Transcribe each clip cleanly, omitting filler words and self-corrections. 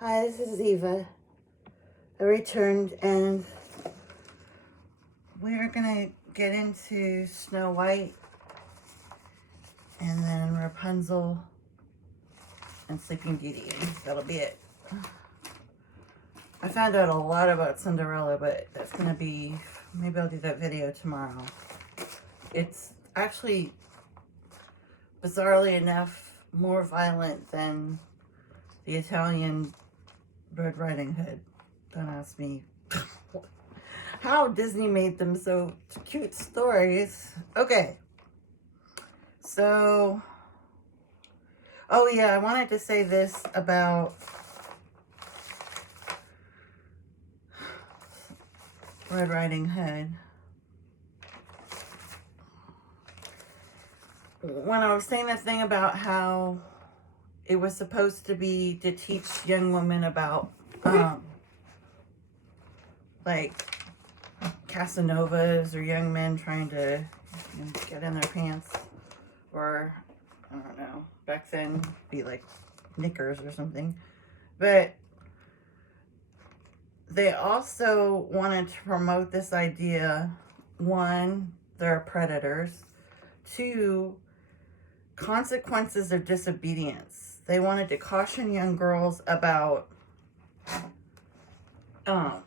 Hi, this is Eva. I returned and we're gonna get into Snow White and then Rapunzel and Sleeping Beauty. That'll be it. I found out a lot about Cinderella, but that's gonna be, maybe I'll do that video tomorrow. It's actually, bizarrely enough, more violent than the Italian Red Riding Hood. Don't ask me how Disney made them so cute stories. Okay. So, oh yeah, I wanted to say this about Red Riding Hood. When I was saying that thing about how it was supposed to be to teach young women about, like, Casanovas or young men trying to get in their pants, or, I don't know, back then, be like knickers or something. But they also wanted to promote this idea, one, they're predators, two, consequences of disobedience. They wanted to caution young girls about and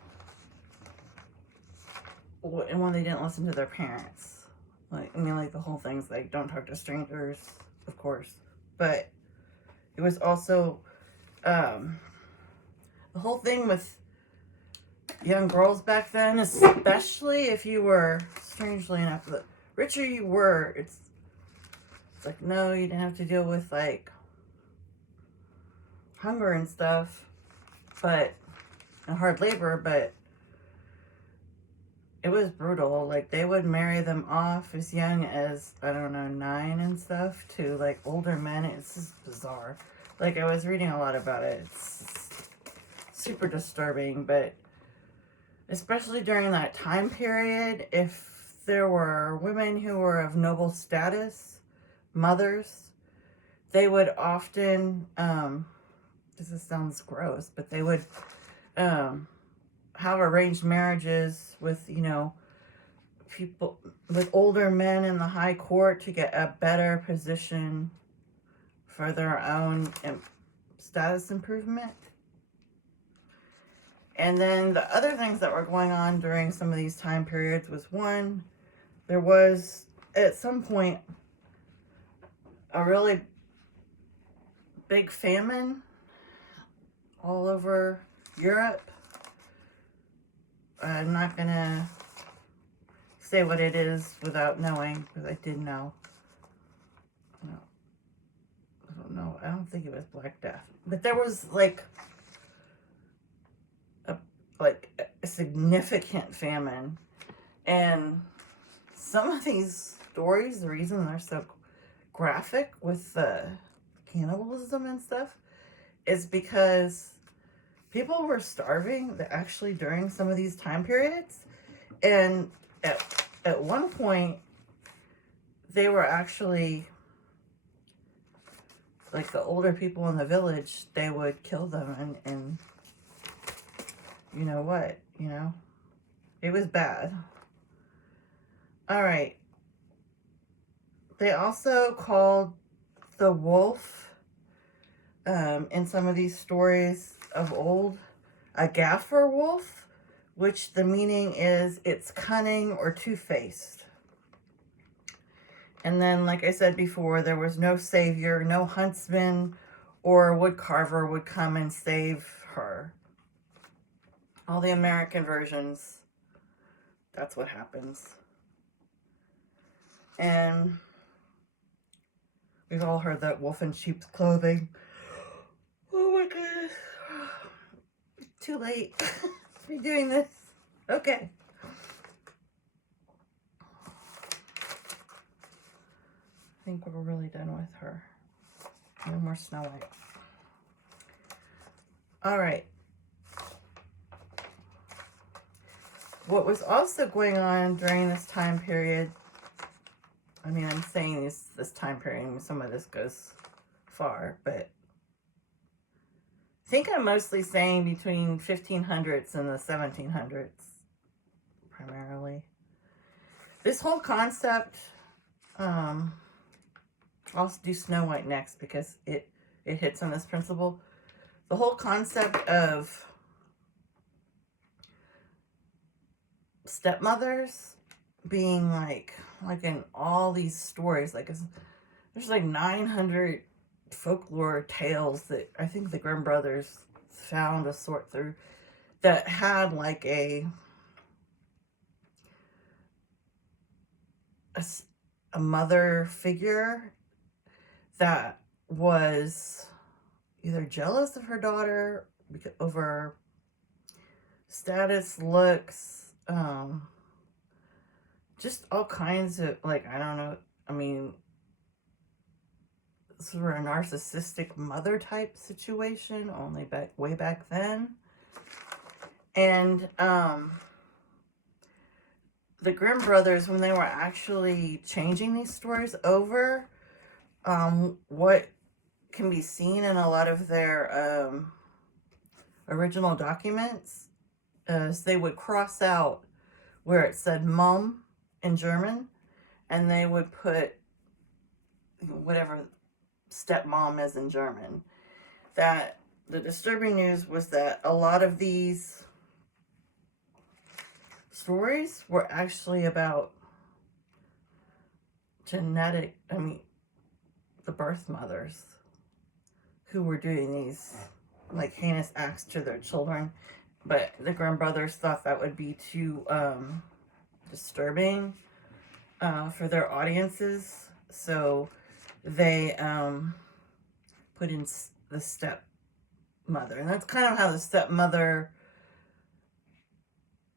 when they didn't listen to their parents. Like, I mean, like, the whole thing's like, don't talk to strangers, of course. But it was also, the whole thing with young girls back then, especially if you were, strangely enough, the richer you were, it's like, no, you didn't have to deal with, like, hunger and stuff, but, and hard labor, but it was brutal. Like, they would marry them off as young as, I don't know, 9 and stuff, to, like, older men. It's just bizarre. Like, I was reading a lot about it. It's super disturbing, but especially during that time period, if there were women who were of noble status, mothers, they would often, this sounds gross, but they would have arranged marriages with, you know, people, with older men in the high court to get a better position for their own status improvement. And then the other things that were going on during some of these time periods was, one, there was at some point a really big famine all over Europe. I'm not gonna say what it is without knowing, because I did know. No, I don't know. I don't think it was Black Death, but there was like a significant famine, and some of these stories, the reason they're so graphic with the cannibalism and stuff, is because people were starving actually during some of these time periods, and at one point they were actually, like, the older people in the village, they would kill them, and you know what, you know, it was bad. All right. They also called the wolf, in some of these stories of old, a gaffer wolf, which the meaning is it's cunning or two-faced. And then, like I said before, there was no savior, no huntsman or wood carver would come and save her. All the American versions, that's what happens. And we've all heard that wolf in sheep's clothing. Oh my goodness. Too late to be doing this. Okay. I think we're really done with her. No more Snow White. All right. What was also going on during this time period, I mean, I'm saying this time period, some of this goes far, but think I'm mostly saying between 1500s and the 1700s, primarily. This whole concept, I'll do Snow White next because it hits on this principle. The whole concept of stepmothers being like in all these stories, like there's like 900 folklore tales that I think the Grimm brothers found to sort through that had like a mother figure that was either jealous of her daughter over status, looks, just all kinds of, like, I don't know, I mean, sort of a narcissistic mother type situation, only way back then. And the Grimm brothers, when they were actually changing these stories over, what can be seen in a lot of their original documents is they would cross out where it said Mom in German, and they would put whatever stepmom is in German. That the disturbing news was that a lot of these stories were actually about the birth mothers who were doing these like heinous acts to their children. But the Grimm brothers thought that would be too disturbing for their audiences, so they put in the stepmother, and that's kind of how the stepmother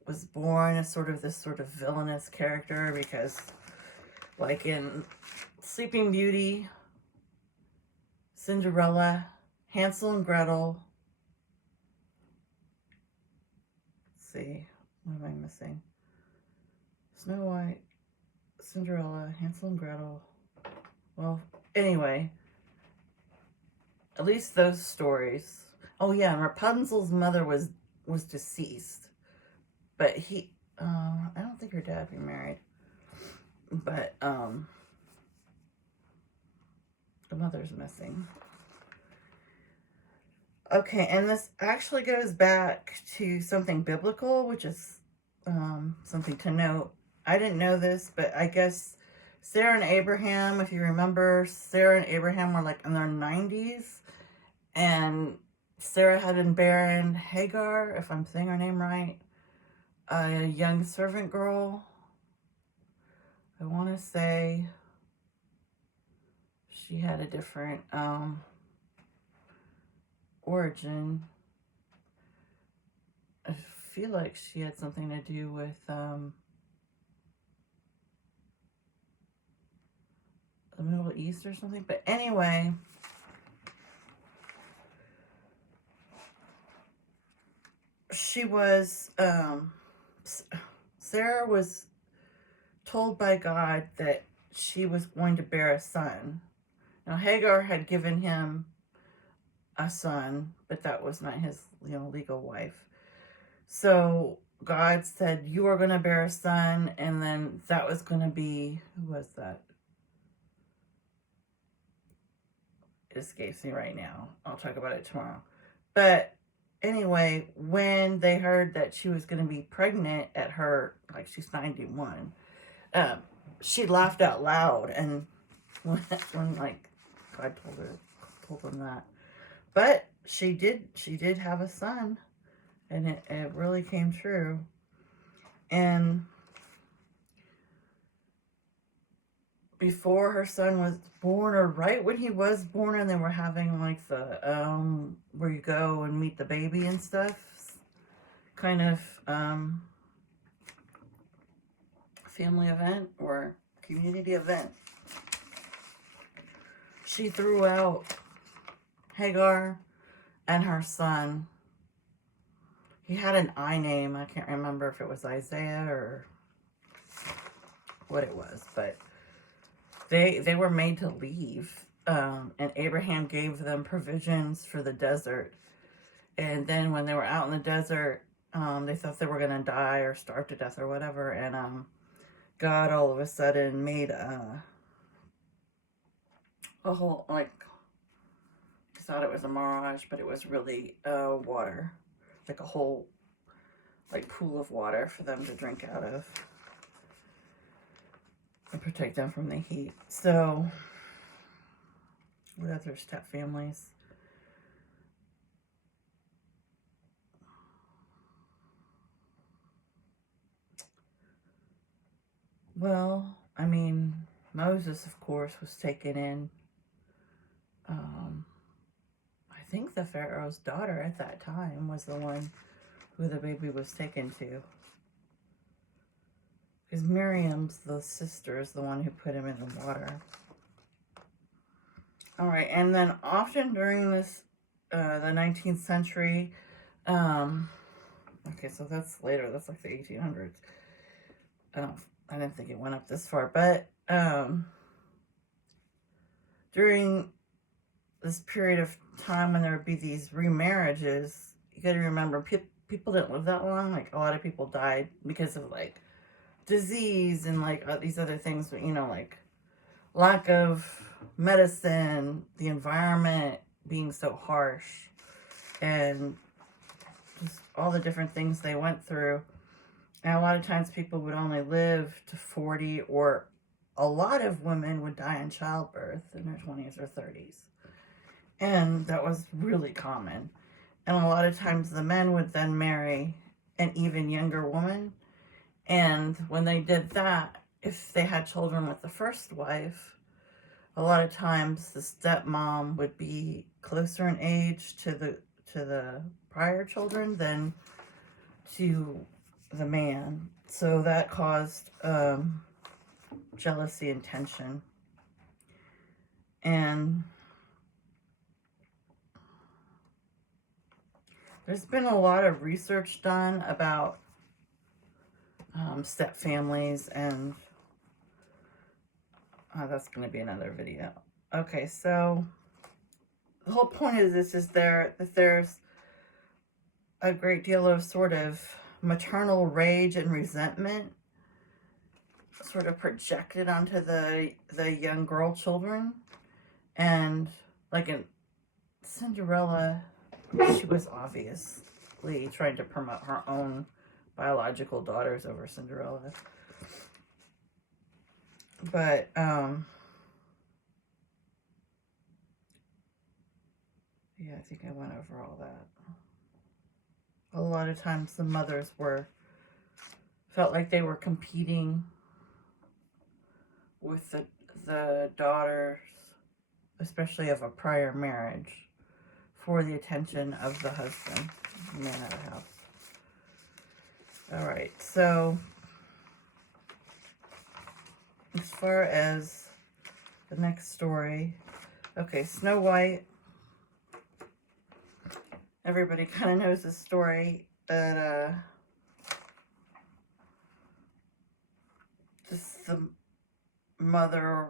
was born, as this sort of villainous character, because like in Sleeping Beauty, Cinderella, Hansel and Gretel, let's see, what am I missing? Snow White, Cinderella, Hansel and Gretel. Well, anyway, at least those stories. Oh yeah, and Rapunzel's mother was deceased, but I don't think her dad remarried, but the mother's missing. Okay, and this actually goes back to something biblical, which is something to note. I didn't know this, but I guess Sarah and Abraham, if you remember, Sarah and Abraham were like in their 90s, and Sarah had been bearing Hagar, if I'm saying her name right, a young servant girl. I want to say she had a different origin. I feel like she had something to do with the Middle East or something. But anyway, she was Sarah was told by God that she was going to bear a son. Now Hagar had given him a son, but that was not his legal wife. So God said, you are going to bear a son, and then that was going to be, who was that? It escapes me right now. I'll talk about it tomorrow. But anyway, when they heard that she was going to be pregnant at her, like she's 91, she laughed out loud, and when like God told them that. But she did have a son, and it really came true. And before her son was born, or right when he was born, and they were having like the where you go and meet the baby and stuff, kind of family event or community event, she threw out Hagar and her son. He had an I name. I can't remember if it was Isaiah or what it was, but they were made to leave, and Abraham gave them provisions for the desert, And then when they were out in the desert, they thought they were going to die or starve to death or whatever. And God all of a sudden made a whole, like, I thought it was a mirage, but it was really water. Like a whole, like, pool of water for them to drink out of. And protect them from the heat. So, what other step families? Well, I mean, Moses, of course, was taken in. I think the Pharaoh's daughter at that time was the one who the baby was taken to. Because Miriam's the sister is the one who put him in the water. All right, and then often during this, the 19th century, okay, so that's later, that's like the 1800s. I didn't think it went up this far, but during this period of time when there would be these remarriages, you got to remember, people didn't live that long. Like, a lot of people died because of, like, disease and, like, these other things, but, you know, like, lack of medicine, the environment being so harsh, and just all the different things they went through. And a lot of times people would only live to 40, or a lot of women would die in childbirth in their 20s or 30s. And that was really common. And a lot of times the men would then marry an even younger woman. And when they did that, if they had children with the first wife, a lot of times the stepmom would be closer in age to the prior children than to the man. So that caused jealousy and tension. And there's been a lot of research done about step families, and that's going to be another video. Okay, so the whole point of this is that there's a great deal of sort of maternal rage and resentment sort of projected onto the young girl children. And like in Cinderella, she was obviously trying to promote her own biological daughters over Cinderella. But yeah, I think I went over all that. A lot of times the mothers felt like they were competing with the daughters, especially of a prior marriage, for the attention of the husband, the man of the house. All right, so as far as the next story, okay, Snow White. Everybody kind of knows this story, that just the mother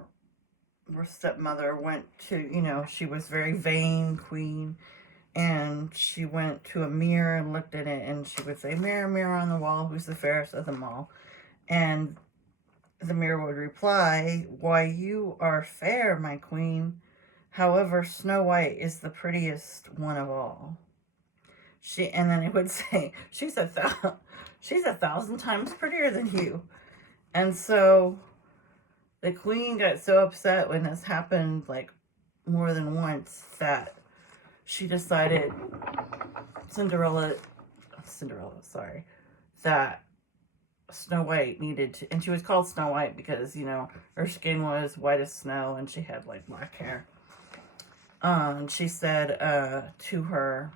or stepmother went to, you know, she was very vain queen, and she went to a mirror and looked at it, and she would say, "Mirror, mirror on the wall, who's the fairest of them all?" And the mirror would reply, "Why, you are fair, my queen. However, Snow White is the prettiest one of all." And then it would say, she's a thousand times prettier than you. And so the queen got so upset when this happened, like, more than once, that she decided that Snow White needed to, and she was called Snow White because, you know, her skin was white as snow and she had, like, black hair. And she said to her,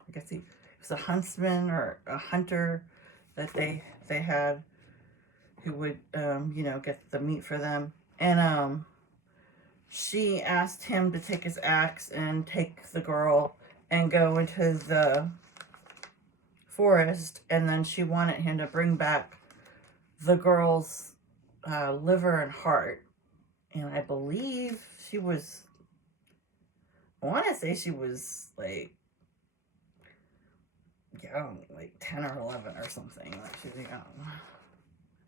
I guess he was a huntsman or a hunter that they had, who would, you know, get the meat for them. And she asked him to take his axe and take the girl and go into the forest. And then she wanted him to bring back the girl's liver and heart. And I believe I want to say she was, like, I don't know, like 10 or 11 or something. Like, she was young.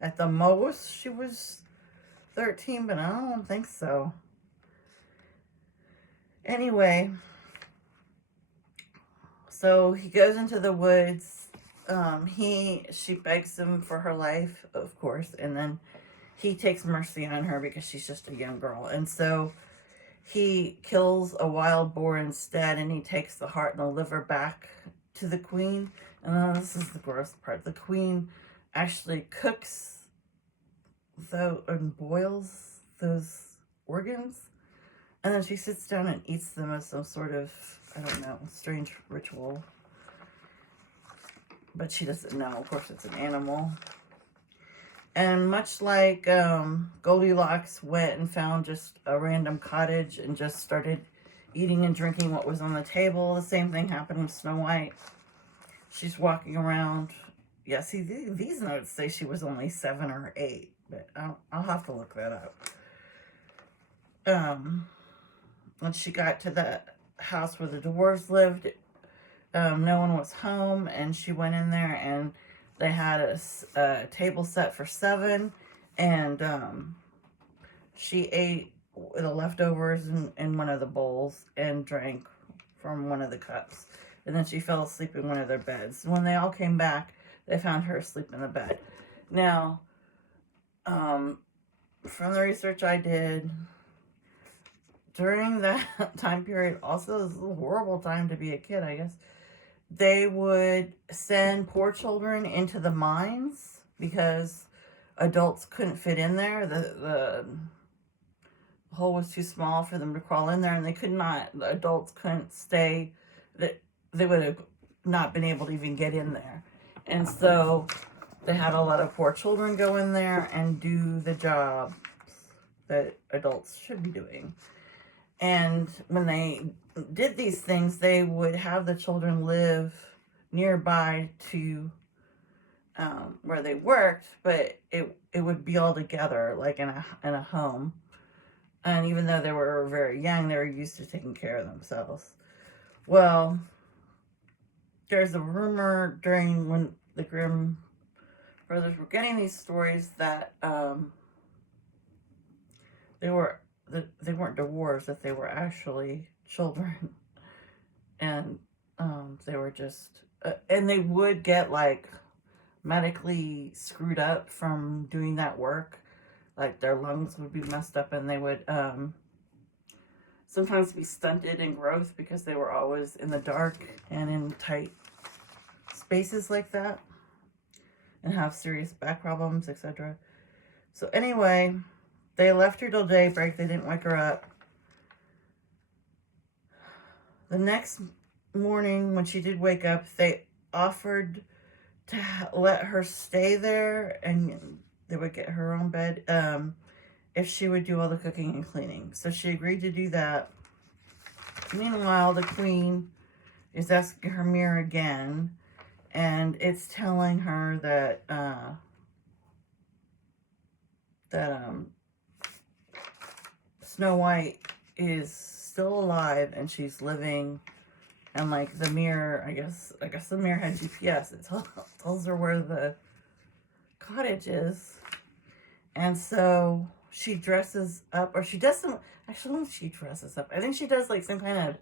At the most, she was 13, but I don't think so. Anyway, so he goes into the woods. She begs him for her life, of course, and then he takes mercy on her because she's just a young girl. And so he kills a wild boar instead, and he takes the heart and the liver back to the queen. And then this is the gross part. The queen actually cooks and boils those organs, and then she sits down and eats them as some sort of, I don't know, strange ritual. But she doesn't know. Of course, it's an animal. And much like Goldilocks went and found just a random cottage and just started eating and drinking what was on the table, the same thing happened with Snow White. She's walking around. Yeah, see, these notes say she was only 7 or 8, but I'll have to look that up. When she got to the house where the dwarves lived, no one was home, and she went in there, and they had a table set for 7, and she ate the leftovers in one of the bowls and drank from one of the cups. And then she fell asleep in one of their beds. When they all came back, they found her asleep in the bed. Now, from the research I did, during that time period, also, this is a horrible time to be a kid, I guess, they would send poor children into the mines because adults couldn't fit in there. The hole was too small for them to crawl in there, and the adults couldn't stay. They would have not been able to even get in there. And so they had a lot of poor children go in there and do the job that adults should be doing. And when they did these things, they would have the children live nearby to where they worked, but it would be all together, like in a home. And even though they were very young, they were used to taking care of themselves. Well, there's a rumor during when the Grimm brothers were getting these stories that they weren't dwarves, that they were actually children, and they were just and they would get like medically screwed up from doing that work. Like their lungs would be messed up, and they would sometimes be stunted in growth because they were always in the dark and in tight spaces like that, and have serious back problems, etc. So anyway, they left her till daybreak. They didn't wake her up. The next morning, when she did wake up, they offered to let her stay there, and they would get her own bed if she would do all the cooking and cleaning. So she agreed to do that. Meanwhile, the queen is asking her mirror again, and it's telling her that Snow White is still alive and she's living, and like the mirror, I guess the mirror had GPS. It tells her where the cottage is, and so she dresses up, or she does some. Actually, when she dresses up, I think she does like some kind of